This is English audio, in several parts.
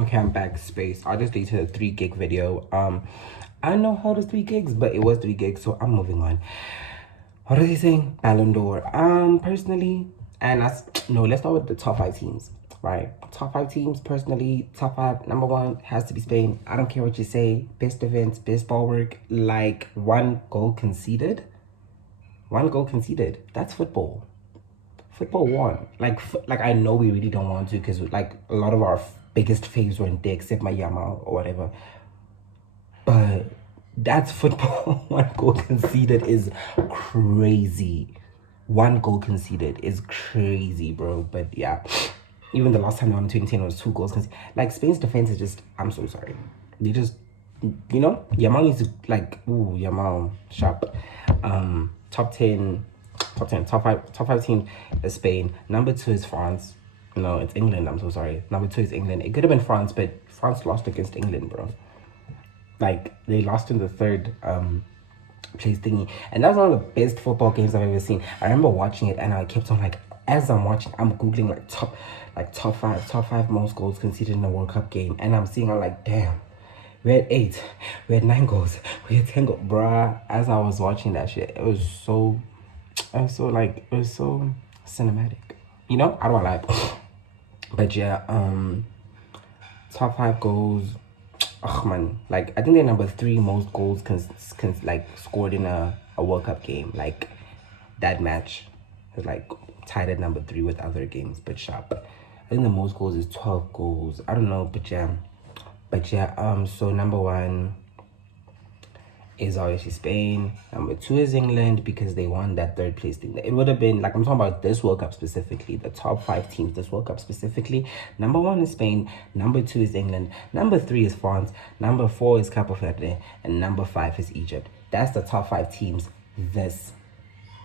Okay, I'm back. Space. I just deleted a 3 gig video. I don't know how to 3 gigs, but it was 3 gigs, so I'm moving on. What are they saying? Ballon d'Or. Personally, and that's no. Let's start with the top 5 teams. Right, top 5 teams. Personally, top five. Number one has to be Spain. I don't care what you say. Best defense, best ball work. Like 1 goal conceded. 1 goal conceded. That's football. Football won. Like I know we really don't want to because like a lot of our biggest faves were in there except my Yamal or whatever. But that's football. 1 goal conceded is crazy. 1 goal conceded is crazy, bro. But yeah, even the last time they won in 2010 was 2 goals. Like Spain's defense is just, I'm so sorry. They just, Yamal needs to like, ooh, Yamal sharp. Top 10, top five teams is Spain. Number 2 is France. No, it's England. I'm so sorry. Number 2 is England. It could have been France, but France lost against England, bro. Like they lost in the third place thingy, and that was one of the best football games I've ever seen. I remember watching it, and I kept on like, as I'm watching, I'm googling like top five most goals conceded in a World Cup game, and I'm seeing, I'm like, damn, we had 8, we had 9 goals, we had 10 goals, bruh. As I was watching that shit, it was so cinematic. I don't lie, but yeah, top 5 goals. Oh man, like I think they're number 3 most goals like scored in a World Cup game. Like that match is like tied at number 3 with other games, but sharp. I think the most goals is 12 goals. I don't know, but yeah. So number 1 is obviously Spain. Number 2 is England because they won that third place thing. It would have been like, I'm talking about this World Cup specifically, the top 5 teams this World Cup specifically. Number 1 is Spain. Number 2 is England. Number 3 is France. Number 4 is Cape Verde, and number 5 is Egypt. That's the top 5 teams this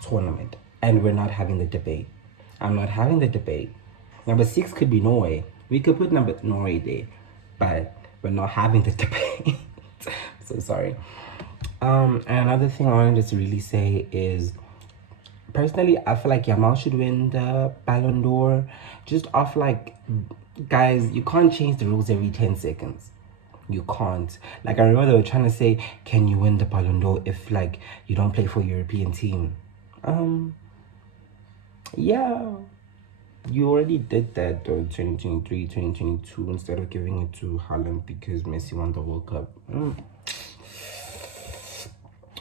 tournament, and we're not having the debate. I'm not having the debate. Number 6 could be Norway. We could put number Norway there, but we're not having the debate. So sorry. And another thing I wanted to really say is, personally, I feel like Yamal should win the Ballon d'Or. Just off like, guys, you can't change the rules every 10 seconds. You can't. Like, I remember they were trying to say, can you win the Ballon d'Or if like you don't play for a European team? Yeah. You already did that though, 2023, 2022, instead of giving it to Haaland because Messi won the World Cup.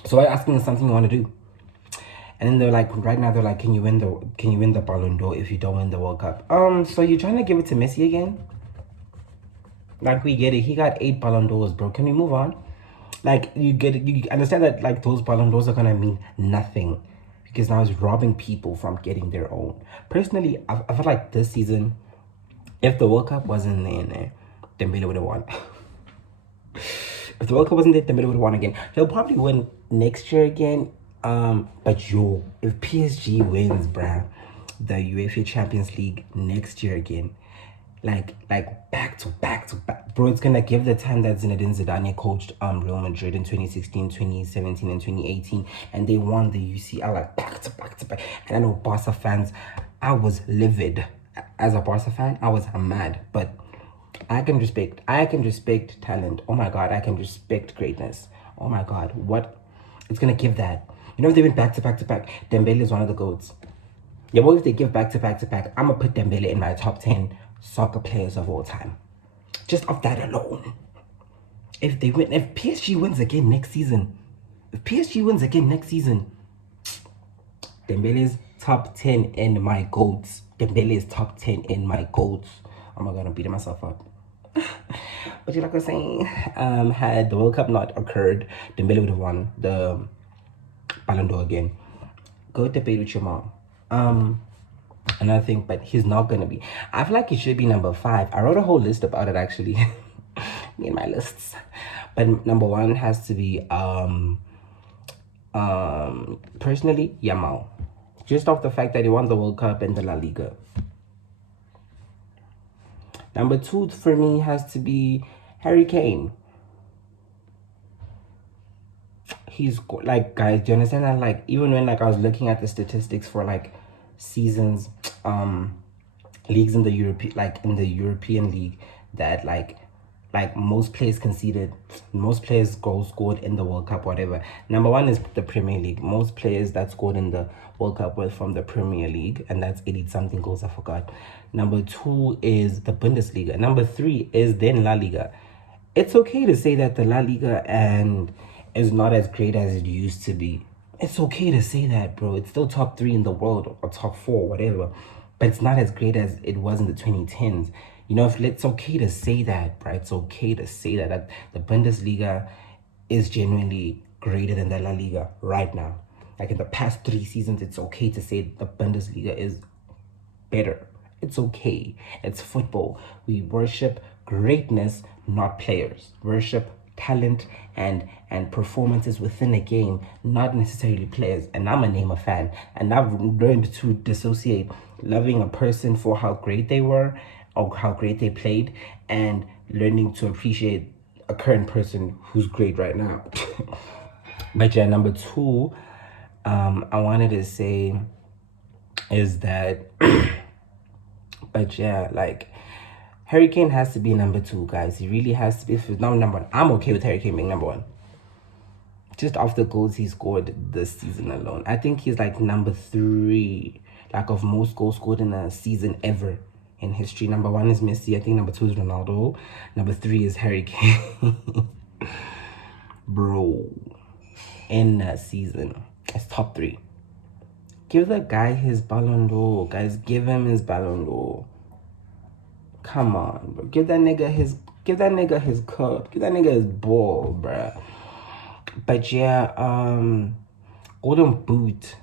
So I asking is something you want to do. And then they're like, right now they're like, can you win the Ballon d'Or if you don't win the World Cup? So you're trying to give it to Messi again? Like, we get it. He got 8 Ballon d'Ors, bro. Can we move on? Like, you get it. You understand that like those Ballon d'Ors are gonna mean nothing because now it's robbing people from getting their own. Personally, I feel like this season, if the World Cup wasn't there, Dembele would have won. If the World Cup wasn't there, Dembele would have won again. He'll probably win next year again. But yo, if PSG wins, bruh, the UEFA Champions League next year again, like back to back, bro, it's gonna give the time that Zinedine Zidane coached Real Madrid in 2016, 2017, and 2018, and they won the UCL like back to back. And I know Barca fans, I was livid. As a Barca fan, I was mad, but I can respect talent. Oh my god, I can respect greatness. Oh my god, what it's gonna give that. If they went back to back, Dembele is one of the GOATs. Yeah, well, if they give back to back, I'm gonna put Dembele in my top 10 soccer players of all time. Just off that alone. If PSG wins again next season, Dembele's top 10 in my GOATs. Dembele is top 10 in my GOATs. Oh my god, I'm beating myself up. But like I was saying, had the World Cup not occurred, Dembele would have won the Ballon d'Or again. Go debate with your mom. Another thing, but he's not gonna be. I feel like he should be number 5. I wrote a whole list about it actually. Me and my lists. But number 1 has to be personally Yamal. Just off the fact that he won the World Cup and the La Liga. Number 2 for me has to be Harry Kane. He's like, guys, do you understand that? Like, even when like I was looking at the statistics for like seasons, leagues in the European League, that like most players conceded, most players goals scored in the World Cup, whatever. Number one is the Premier League. Most players that scored in the World Cup were from the Premier League, and that's 80 something goals, I forgot. Number two is the Bundesliga. Number three is then La Liga. It's okay to say that the La Liga and is not as great as it used to be. It's okay to say that, bro. It's still top three in the world or top four, whatever. But it's not as great as it was in the 2010s. You know, if it's okay to say that, right? It's okay to say that the Bundesliga is genuinely greater than the La Liga right now. Like in the past 3 seasons, it's okay to say the Bundesliga is better. It's okay. It's football. We worship greatness, not players. Worship talent and performances within a game, not necessarily players. And I'm a Neymar fan, and I've learned to dissociate loving a person for how great they were or how great they played, and learning to appreciate a current person who's great right now. But yeah, number two, I wanted to say is that but yeah, like Harry Kane has to be number two, guys. He really has to be. If he's not number one, I'm okay with Harry Kane being number one. Just off the goals he scored this season alone, I think he's like number three, like of most goals scored in a season ever in history. Number one is Messi. I think number two is Ronaldo. Number three is Harry Kane. Bro, in a season, it's top three. Give the guy his Ballon d'Or, guys. Give him his Ballon d'Or. Come on, bro. Give that nigga his cup. Give that nigga his ball, bruh. But yeah, Golden Boot.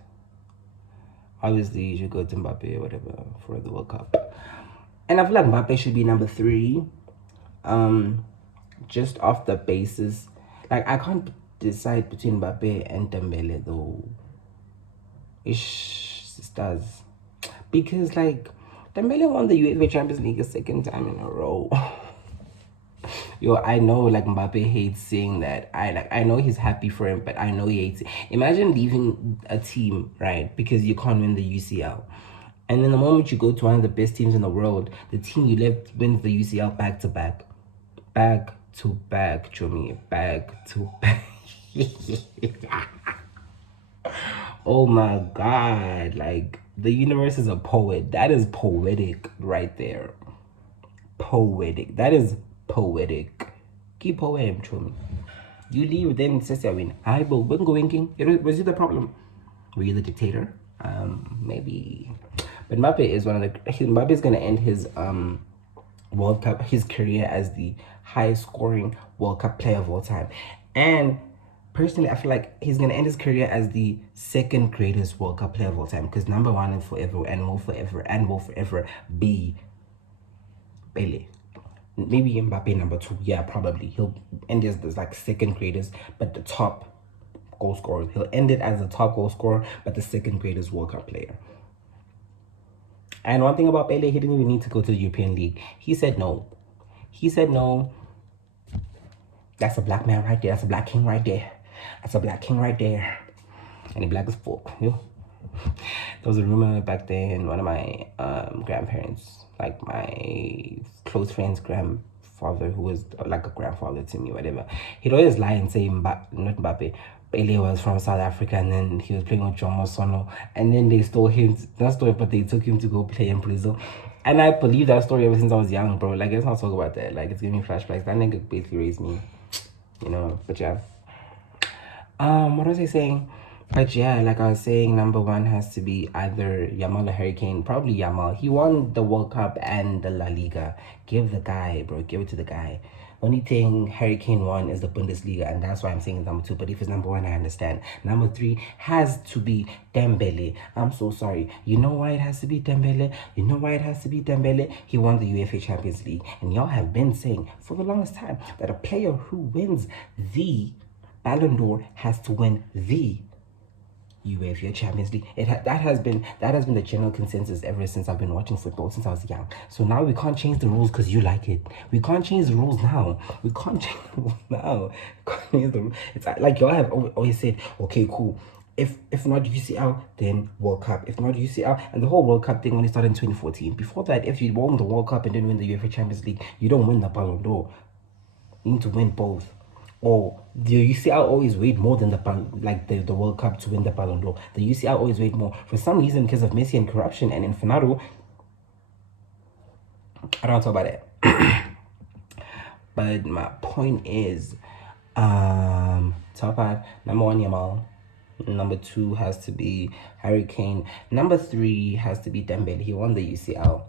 Obviously, you should go to Mbappe or whatever for the World Cup. And I feel like Mbappe should be number three. Just off the basis. Like, I can't decide between Mbappe and Dembele, though. Sisters. Because, like, Dembele won the UEFA Champions League a second time in a row. Yo, I know like Mbappe hates seeing that. I know he's happy for him, but I know he hates it. Imagine leaving a team, right, because you can't win the UCL. And then the moment you go to one of the best teams in the world, the team you left wins the UCL back to back. Back to back, Chomi. Back to back. Oh my God. Like, the universe is a poet. That is poetic right there. Poetic. That is poetic. Keep poem, Chomi. You leave, then it says, I mean, I will go winking. Was it the problem? Were you the dictator? Maybe. But Mbappe is Mbappe is gonna end his World Cup, his career as the highest scoring World Cup player of all time. And personally, I feel like he's gonna end his career as the second greatest World Cup player of all time, because number one is forever and will forever be Pele. Maybe Mbappe number two. Yeah, probably. He'll end as like second greatest, but the top goal scorer. He'll end it as the top goal scorer, but the second greatest World Cup player. And one thing about Pele, he didn't even need to go to the European League. He said no. He said no. That's a black man right there. That's a black king right there. That's a black king right there. And he black as fuck. There was a rumor back then, one of my grandparents, like my close friend's grandfather, who was like a grandfather to me, whatever, he'd always lie and say not Mbappe, Pele was from South Africa, and then he was playing with Jomo Sono, and then they stole him, not stole, but they took him to go play in Brazil. And I believe that story ever since I was young, bro. Like, let's not talk about that. Like, it's giving me flashbacks. That nigga basically raised me, you know. But yeah, what was I saying? But yeah, like I was saying, number one has to be either Yamal or Harry Kane. Probably Yamal. He won the World Cup and the La Liga. Give the guy, bro. Give it to the guy. Only thing Harry Kane won is the Bundesliga, and that's why I'm saying number two. But if it's number one, I understand. Number three has to be Dembele. I'm so sorry. You know why it has to be Dembele? You know why it has to be Dembele? He won the UEFA Champions League. And y'all have been saying for the longest time that a player who wins the Ballon d'Or has to win the UEFA Champions League. That has been the general consensus ever since I've been watching football, since I was young. So now we can't change the rules because you like it. We can't change the rules now. We can't change the rules now. It's like y'all have always said, okay, cool. If not UCL, then World Cup. If not UCL, and the whole World Cup thing only started in 2014. Before that, if you won the World Cup and didn't win the UEFA Champions League, you don't win the Ballon d'Or. You need to win both. Or the UCL always weighed more than the World Cup to win the Ballon d'Or. The UCL always weighed more for some reason because of Messi and corruption and Infinado. I don't talk about it. But my point is, top five. Number one, Yamal. Number two has to be Harry Kane. Number three has to be Dembele. He won the UCL.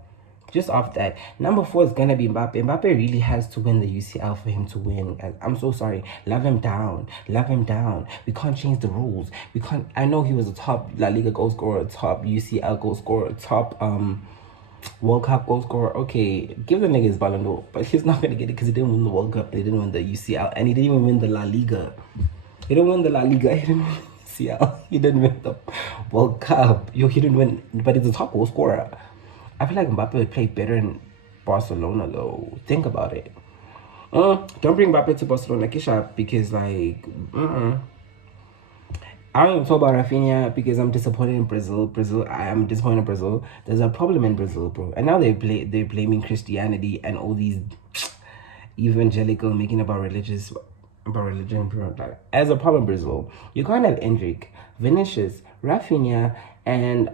Just off that, number four is gonna be Mbappe. Mbappe really has to win the UCL for him to win. I'm so sorry. Love him down. Love him down. We can't change the rules. We can't. I know he was a top La Liga goal scorer, top UCL goal scorer, top World Cup goal scorer. Okay, give the nigga his Ballon d'Or, but he's not gonna get it because he didn't win the World Cup. He didn't win the UCL, and he didn't even win the La Liga. He didn't win the La Liga. He didn't win the UCL. He didn't win the World Cup. He didn't win, but he's a top goal scorer. I feel like Mbappe would play better in Barcelona though. Think about it. Don't bring Mbappe to Barcelona, Kisha, because I don't even talk about Rafinha because I'm disappointed in Brazil. I am disappointed in Brazil. There's a problem in Brazil, bro. And now they're blaming Christianity and all these evangelical making about religion, bro. Like, as a problem in Brazil, you can't have Endrick, Vinicius, Rafinha, and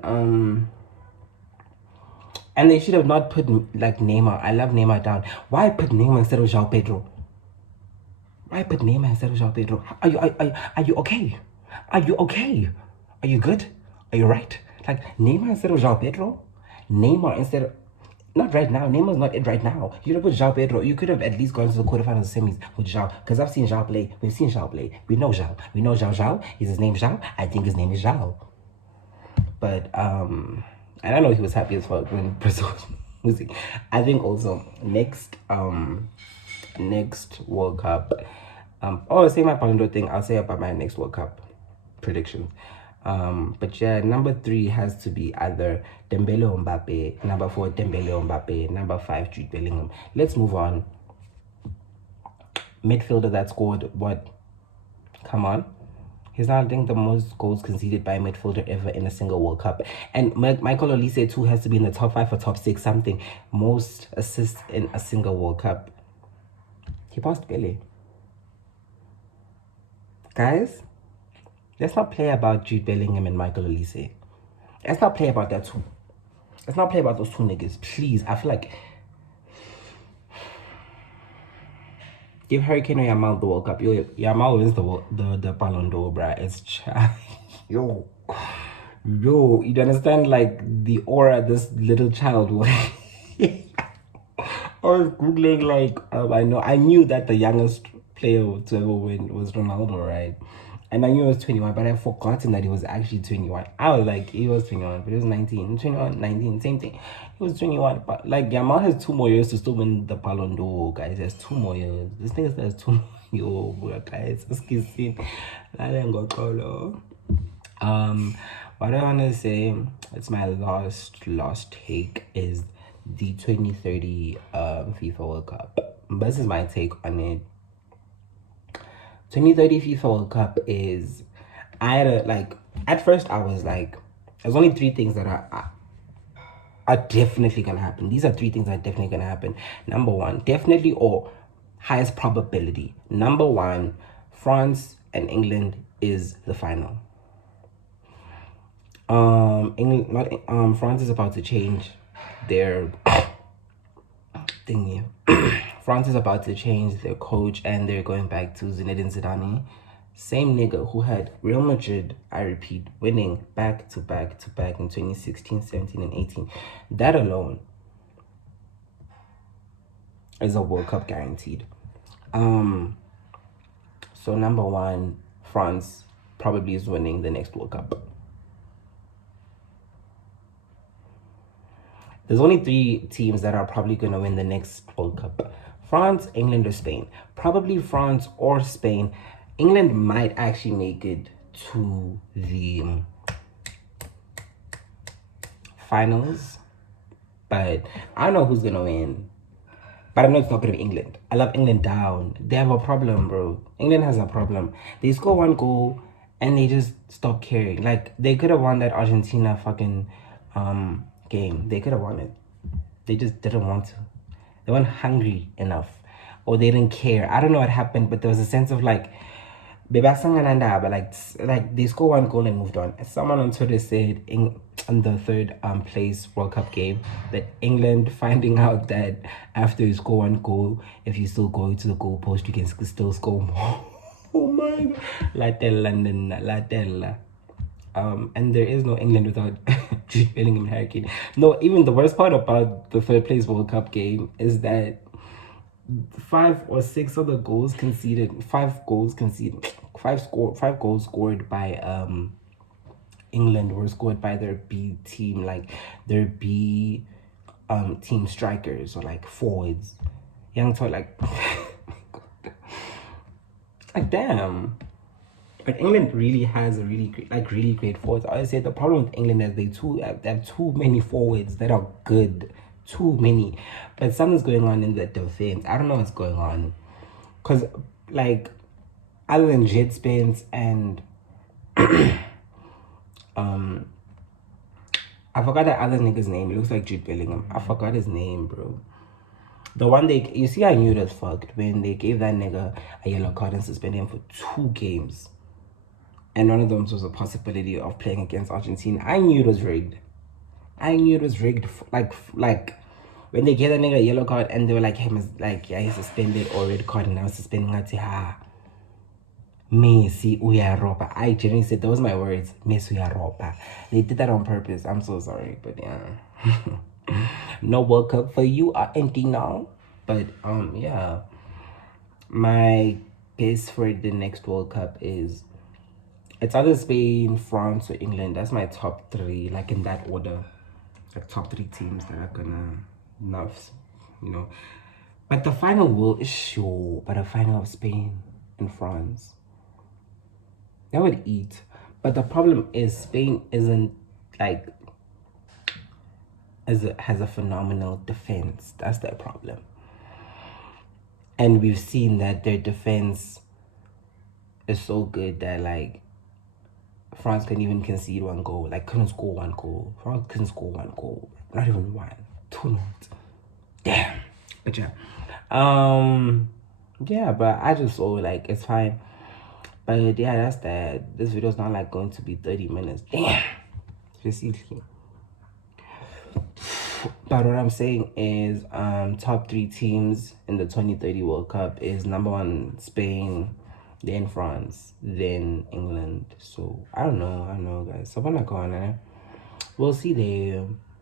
they should have not put like Neymar. I love Neymar down. Why put Neymar instead of João Pedro? Why put Neymar instead of João Pedro? Are you okay? Are you okay? Are you good? Are you right? Like Neymar instead of João Pedro? Neymar instead of not right now. Neymar's not it right now. You could have put João Pedro. You could have at least gone to the quarterfinals semis with João. Because I've seen João play. We've seen João play. We know João. We know João. Is his name João? I think his name is João. But and I know he was happy as fuck when Brazil was losing. I think also next World Cup. Say my Ballon d'Or thing. I'll say about my next World Cup predictions. But yeah, number three has to be either Dembele or Mbappe. Number four, Dembele or Mbappe. Number five, Jude Bellingham. Let's move on. Midfielder that scored what? Come on. He's now, I think, the most goals conceded by a midfielder ever in a single World Cup. And Michael Olise, too, has to be in the top five or top six, something. Most assists in a single World Cup. He passed Pele. Guys, let's not play about Jude Bellingham and Michael Olise. Let's not play about that too. Let's not play about those two niggas, please. I feel like give Harry Kane or Yamal the World Cup. Yo, Yamal wins the Ballon d'Or, bruh. It's yo, you understand like the aura this little child was. I was googling like I knew that the youngest player to ever win was Ronaldo, right? And I knew he was 21, but I forgotten that he was actually 21. I was like, he was 21, but he was 19. 21, 19, same thing. He was 21, but like Yamal has 2 more years to still win the Ballon d'Or, guys. There's 2 more years. This thing has 2 more years, guys. What I want to say, it's my last take, is the 2030 FIFA World Cup. This is my take on it. 2030 FIFA World Cup is, at first I was like, there's only 3 things that are definitely gonna happen. These are 3 things that are definitely gonna happen. Number 1, definitely or highest probability. Number 1, France and England is the final. France is about to change their thingy. France is about to change their coach and they're going back to Zinedine Zidane. Same nigga who had Real Madrid, I repeat, winning back to back in 2016, 17, and 18. That alone is a World Cup guaranteed. So number 1, France probably is winning the next World Cup. There's only 3 teams that are probably going to win the next World Cup. France, England, or Spain. Probably France or Spain. England might actually make it to the finals. But I don't know who's going to win. But I know it's not going to be England. I love England down. They have a problem, bro. England has a problem. They score 1 goal and they just stopped caring. Like, they could have won that Argentina fucking game. They could have won it. They just didn't want to. They weren't hungry enough, or they didn't care. I don't know what happened, but there was a sense of like, but like they scored one goal and moved on. Someone on Twitter said in the third place World Cup game that England finding out that after you score one goal, if you still go to the goal post, you can still score more. Oh my god. Latella. And there is no England without Jude Bellingham and Harry Kane. No, even the worst part about the third place World Cup game is that 5 or 6 of the goals conceded, 5 goals scored by England were scored by their B team, like their B team strikers or like forwards. Young toy like like damn. But England really has a really great forwards. I always say the problem with England is they have too many forwards that are good. Too many. But something's going on in the defense. I don't know what's going on. Cause like other than Jet Spence and I forgot that other nigga's name. It looks like Jude Bellingham. I forgot his name, bro. The one you see, I knew it was fucked when they gave that nigga a yellow card and suspended him for 2 games. And one of them was a possibility of playing against Argentina. I knew it was rigged. Like when they gave that nigga a yellow card and they were like, yeah, he's suspended, or red card and now suspending at Messi uyaropa. I genuinely said those my words. Messi uyaropa. They did that on purpose. I'm so sorry, but yeah. No World Cup for you are empty now. But yeah. My guess for the next World Cup is it's either Spain, France, or England. That's my top 3, like in that order. Like top 3 teams that are gonna But the final will is sure. But a final of Spain and France, they would eat. But the problem is Spain isn't like has a phenomenal defense. That's their problem. And we've seen that their defense is so good that like France couldn't even concede 1 goal. Like couldn't score 1 goal. France couldn't score 1 goal. Not even 1. 2 notes. Damn. But yeah. Yeah, but I just saw like it's fine. But yeah, that's that. This video's not like going to be 30 minutes. Damn. Seriously. But what I'm saying is top 3 teams in the 2030 World Cup is number 1 Spain, then France, then England. So I don't know guys. So when I go on there, we'll see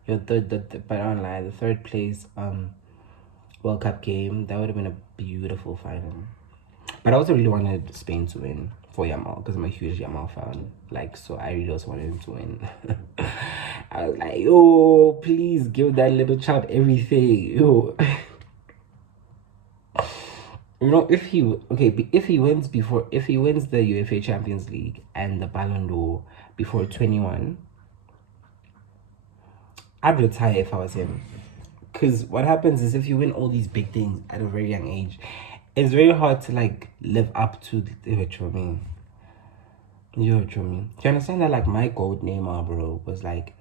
but online the 3rd place World Cup game, that would have been a beautiful final. But I also really wanted Spain to win for Yamal because I'm a huge Yamal fan. Like, so I really also wanted him to win. I was like, yo, please give that little child everything, yo. If he wins the UEFA Champions League and the Ballon d'Or before 21, I'd retire if I was him. Because what happens is if you win all these big things at a very young age, it's very hard to like live up to what you mean. You know what you mean? Do you understand that like my gold Neymar, bro, was like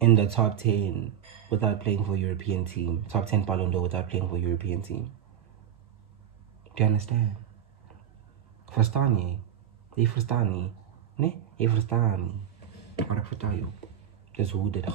in the top 10 without playing for European team. Top 10 Ballon d'Or without playing for European team. Do you understand? Verstaan je? Je verstaan niet. Nee, je verstaan niet. Maar ik vertel je. Dus hoe dit